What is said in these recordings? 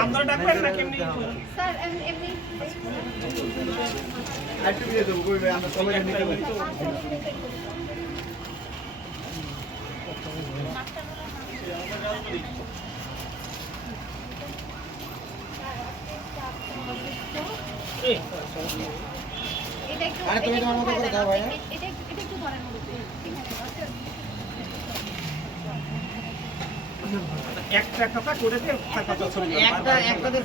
নাম ধরে ডাকবেন না কেমনি স্যার এমনি একটু দিয়ে দেবো কই ভাই আমরা চলে গেছি আরে তুমি তোমার মতো করে দাও ভাই এটা হ্যাঁ। এটা একটু ধরেন ঠিক আছে একটা কথা করে দিয়ে চার একটা একটাতে।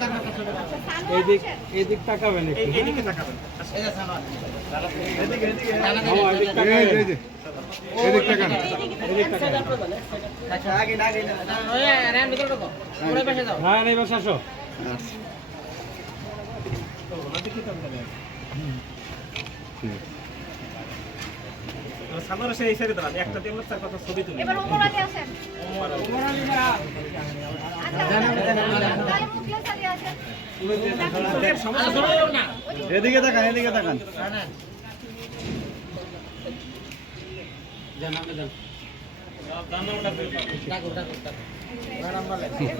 এদিক এদিক তাকাবেন একটু এই- এইদিকে তাকাবেন এই যে সানোয়ার। এদিকে এদিকে ডানা দিয়ে মামা, এদিক তাকাবেন। এই যে, এই যে। এদিক তাকান এদিক তাকাবেন আচ্ছা, আগে না, আগে না। না, ওই, আরে, ভিতরে ঢোকো। ওরে পাশে যাও। হ্যাঁ নেই বাস আসো সামনে সেই সাইডে দাঁড়ান একটা দিয়ে আমরা চার পাঁচটা ছবি তুলি এবার ওমর আলী আসেন আচ্ছা। এদিকে তাকান এদিকে তাকান। জানাবে জান ডাকো, ডাকো, ডাকো। ম্যাডাম বলে।